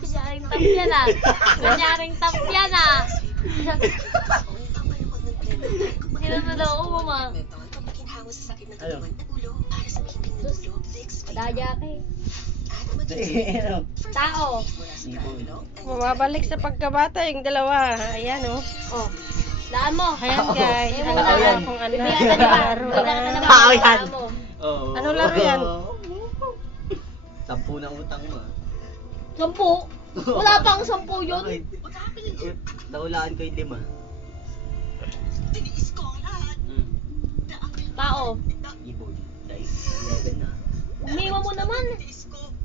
Kanyaring tap yan ah. Kanyaring tap yan ah. Sinunod mo ma. Ano? Daya ka eh. Ano? Tao. Bumabalik sa pagkabata yung dalawa. Ayan oh. Oh. Daan mo. Ayan guys. Eh, Ang wala laro yan. kung ano. Bibigyan ka na ba? Laro Bibigyan ka na na. ba? Tao yan. Daan mo. Oo. Ano laro yan? 10 na utang mo ah. 10? Wala pang 10 yun. Bakit? Naulaan ko yung 5. Tao. Ibon. Dice. 11 na. Umiwa mo naman.